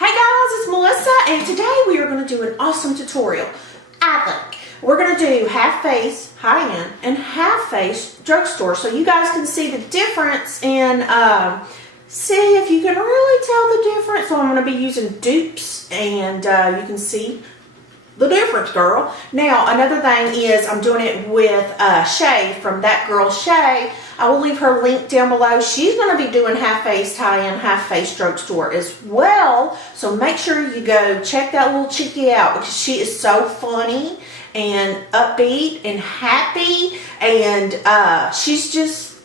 Hey guys, it's Melissa, and today we are going to do an awesome tutorial. I think we're going to do half face high-end and half face drugstore, so you guys can see the difference and see if you can really tell the difference. So I'm going to be using dupes, and you can see the difference, girl. Now another thing is I'm doing it with Shay from That Girl Shay. I will leave her link down below. She's going to be doing half face high-end, half face drugstore as well. So make sure you go check that little chickie out because she is so funny and upbeat and happy, and she's just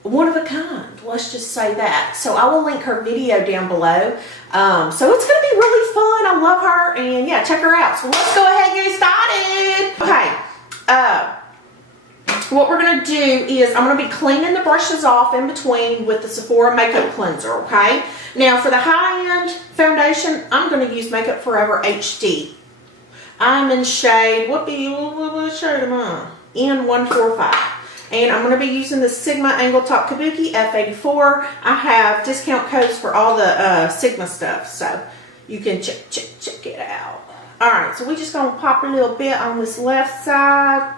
one of a kind. Let's just say that. So I will link her video down below. So it's going to be really fun. I love her, and yeah, check her out. So let's go ahead and get started. Okay. What we're going to do is I'm going to be cleaning the brushes off in between with the Sephora makeup cleanser, okay? Now for the high-end foundation, I'm going to use Makeup Forever HD. I'm in shade, what shade am I? N145. And I'm going to be using the Sigma Angle Top Kabuki F84. I have discount codes for all the Sigma stuff, so you can check it out. Alright, so we're just going to pop a little bit on this left side.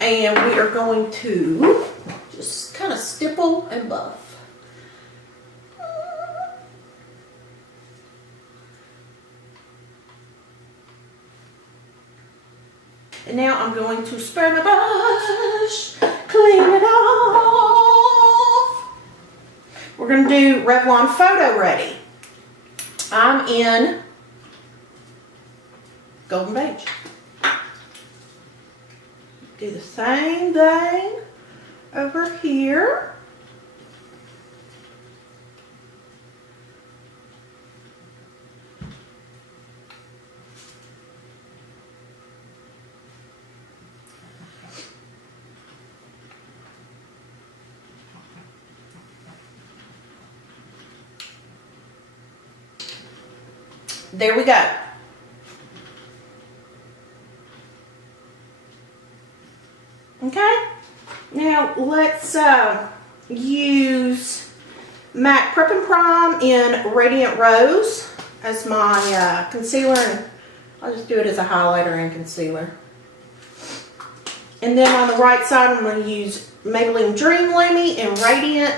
And we are going to just kind of stipple and buff. And now I'm going to spray my brush, clean it off. We're going to do Revlon Photo Ready. I'm in Golden Beige. Do the same thing over here. There we go. Okay, now let's use MAC Prep and Prime in Radiant Rose as my concealer, and I'll just do it as a highlighter and concealer. And then on the right side, I'm going to use Maybelline Dream Lumi in Radiant.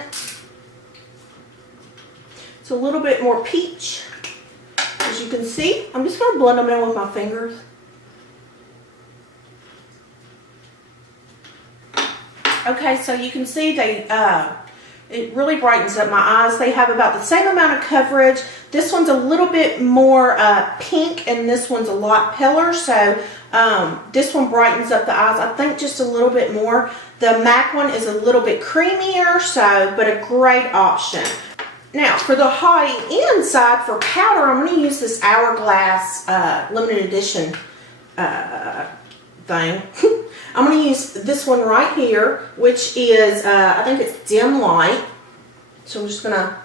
It's a little bit more peach, as you can see. I'm just going to blend them in with my fingers. Okay, so you can see they it really brightens up my eyes. They have about the same amount of coverage. This one's a little bit more pink, and this one's a lot paler. So this one brightens up the eyes, I think, just a little bit more. The MAC one is a little bit creamier, so but a great option. Now for the high-end side for powder, I'm going to use this Hourglass limited edition thing. I'm going to use this one right here, which is, I think it's Dim Light. So I'm just going to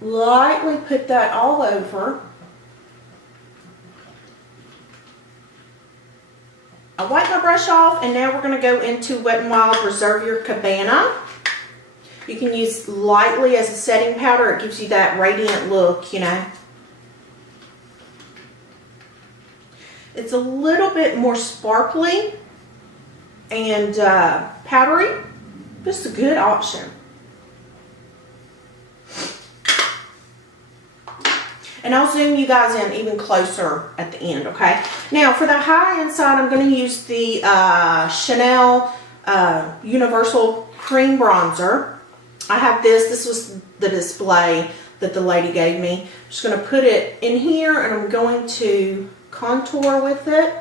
lightly put that all over. I wipe my brush off, and now we're going to go into Wet n Wild Reserve Your Cabana. You can use lightly as a setting powder. It gives you that radiant look, you know. It's a little bit more sparkly and powdery. Just a good option. And I'll zoom you guys in even closer at the end, okay? Now for the high-end side, I'm going to use the Chanel Universal Cream Bronzer. I have this. This was the display that the lady gave me. I'm just going to put it in here, and I'm going to contour with it.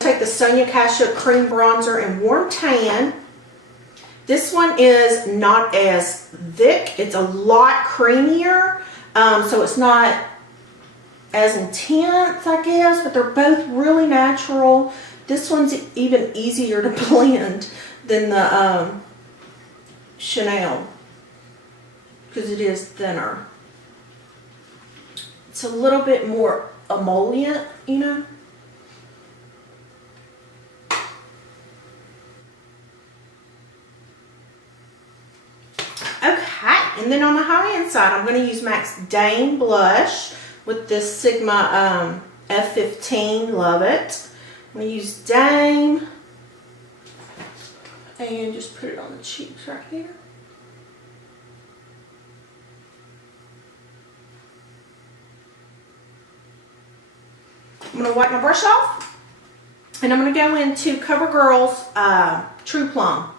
Take the Sonia Kashuk Cream Bronzer in Warm Tan. This one is not as thick. It's a lot creamier, so it's not as intense, I guess, but they're both really natural. This one's even easier to blend than the Chanel because it is thinner. It's a little bit more emollient, you know. Okay, and then on the high-end side, I'm going to use MAC's Dame Blush with this Sigma F15. Love it. I'm going to use Dame and just put it on the cheeks right here. I'm going to wipe my brush off, and I'm going to go into CoverGirl's True Plum.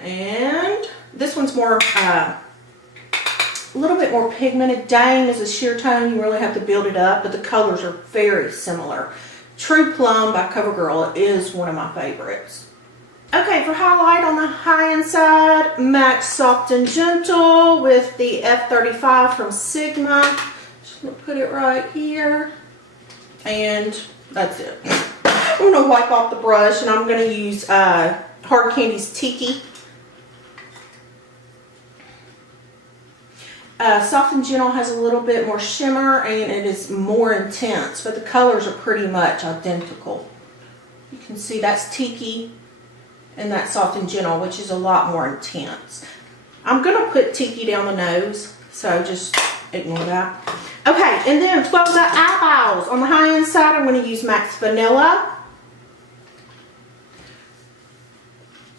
And this one's more, a little bit more pigmented. Dame is a sheer tone. You really have to build it up, but the colors are very similar. True Plum by CoverGirl is one of my favorites. Okay, for highlight on the high-end side, MAC's Soft and Gentle with the F35 from Sigma. Just going to put it right here. And that's it. I'm going to wipe off the brush, and I'm going to use Hard Candy's Tiki. Soft and Gentle has a little bit more shimmer, and it is more intense, but the colors are pretty much identical. You can see that's Tiki, and that's Soft and Gentle, which is a lot more intense. I'm going to put Tiki down the nose, so just ignore that. Okay, and then for the eyeballs, on the high-end side, I'm going to use MAC's Vanilla.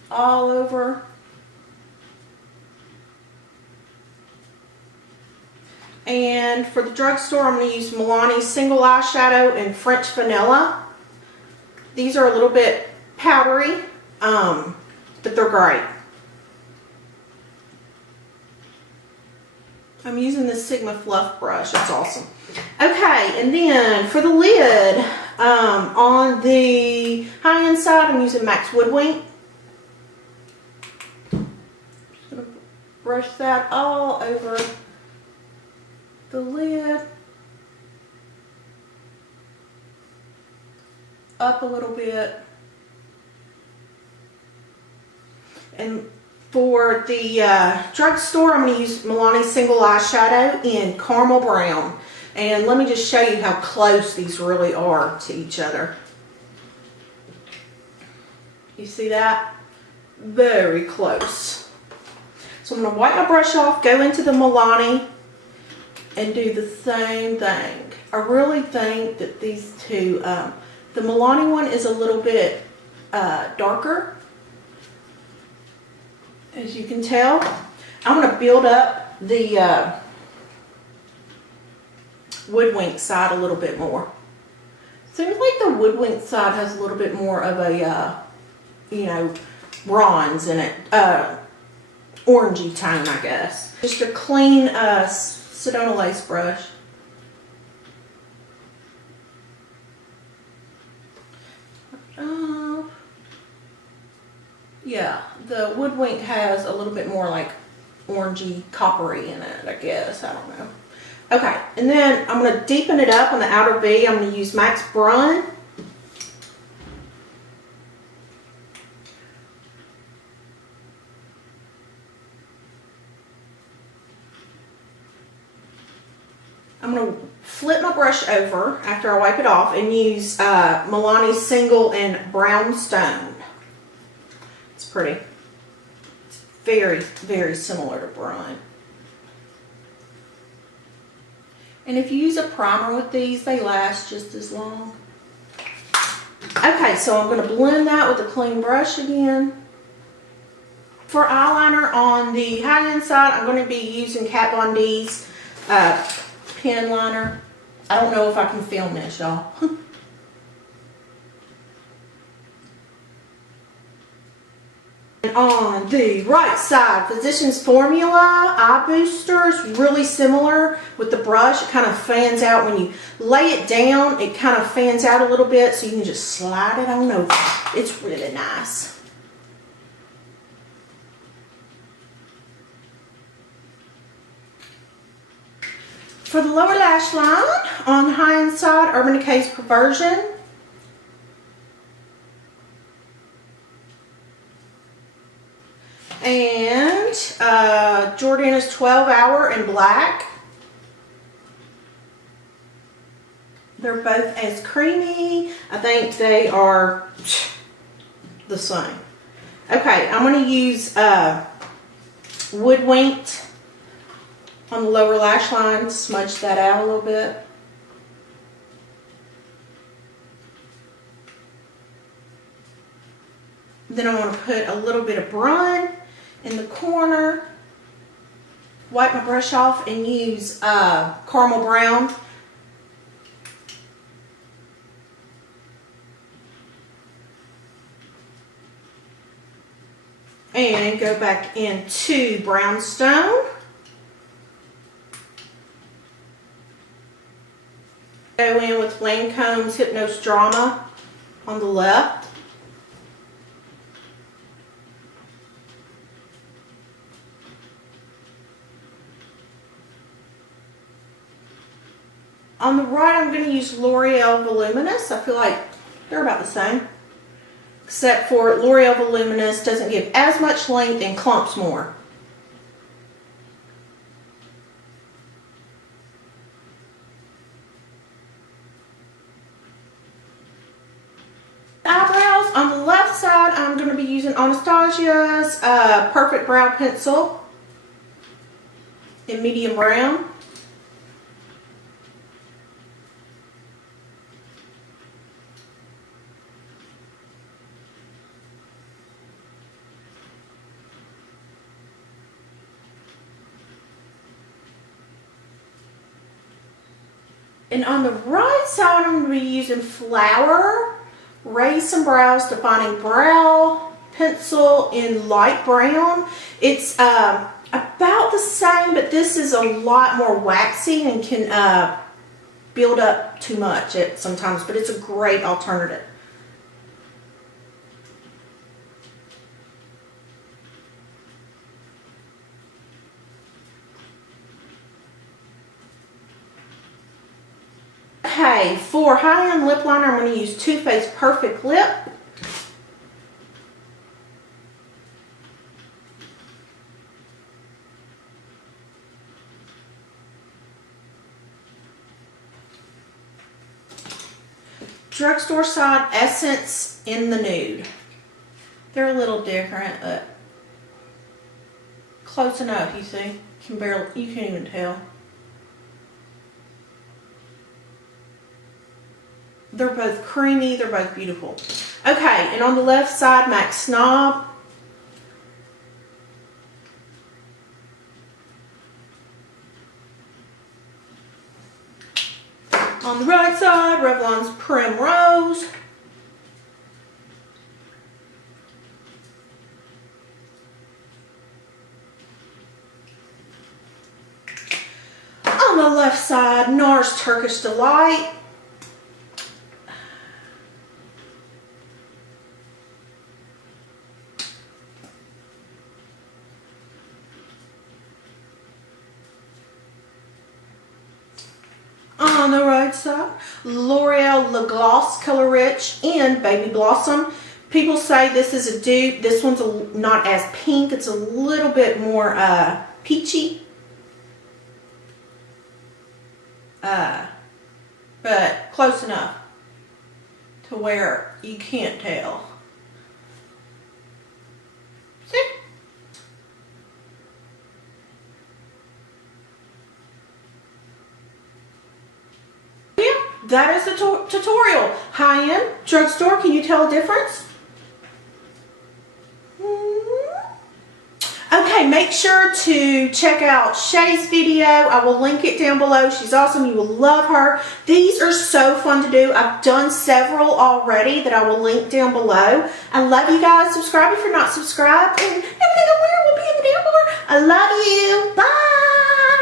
All over. And for the Drugstore, I'm going to use Milani's Single Eyeshadow in French Vanilla. These are a little bit powdery, but they're great. I'm using the Sigma Fluff brush. It's awesome. Okay, and then for the lid, on the high-end side, I'm using MAC's Woodwink. Just going to brush that all over the lid. Up a little bit. And for the Drugstore, I'm going to use Milani's Single Eyeshadow in Caramel Brown. And let me just show you how close these really are to each other. You see that? Very close. So I'm going to wipe my brush off, go into the Milani, and do the same thing. I really think that these two, the Milani one is a little bit darker, as you can tell. I'm going to build up the Woodwink side a little bit more. Seems like the Woodwink side has a little bit more of a, you know, bronze in it, orangey tone, I guess. Just a clean Sedona lace brush. Yeah, the Woodwink has a little bit more like orangey coppery in it, I guess. I don't know. Okay, and then I'm going to deepen it up on the outer V. I'm going to use MAC's Brun. I'm going to flip my brush over after I wipe it off and use Milani's Single in Brownstone. It's pretty. It's very, very similar to Brun. And if you use a primer with these, they last just as long. Okay, so I'm going to blend that with a clean brush again. For eyeliner on the high-end side, I'm going to be using Kat Von D's pen liner. I don't know if I can film this, y'all. And on the right side, Physicians Formula Eye Booster is really similar with the brush. It kind of fans out when you lay it down. It kind of fans out a little bit, so you can just slide it on over. It's really nice. For the lower lash line, on the high-end side, Urban Decay's Perversion. And ordered in as 12-hour and black. They're both as creamy. I think they are the same. Okay, I'm going to use Woodwinked on the lower lash line. Smudge that out a little bit. Then I want to put a little bit of Brun in the corner. Wipe my brush off and use Caramel Brown. And go back into Brownstone. Go in with Lancome's Hypnose Drama on the left. On the right, I'm going to use L'Oreal Voluminous. I feel like they're about the same. Except for L'Oreal Voluminous doesn't give as much length and clumps more. Eyebrows, on the left side, I'm going to be using Anastasia's Perfect Brow Pencil in medium brown. And on the right side, I'm going to be using Flower Raise Some Brows Defining Brow Pencil in light brown. It's about the same, but this is a lot more waxy and can build up too much sometimes, but it's a great alternative. Okay, for high-end lip liner, I'm going to use Too Faced Perfect Lip. Drugstore side Essence in the Nude. They're a little different, but close enough, you see. You can't even tell. They're both creamy, they're both beautiful. Okay, and on the left side, MAC Snob. On the right side, Revlon's Primrose. On the left side, NARS Turkish Delight. On the right side, L'Oreal Le Gloss Color Rich in Baby Blossom. People say this is a dupe. This one's not as pink. It's a little bit more peachy. But close enough to where you can't tell. See? That is the tutorial. High-end, drugstore, can you tell a difference? Okay, make sure to check out Shay's video. I will link it down below. She's awesome. You will love her. These are so fun to do. I've done several already that I will link down below. I love you guys. Subscribe if you're not subscribed. And everything I wear will be in the down below. I love you. Bye.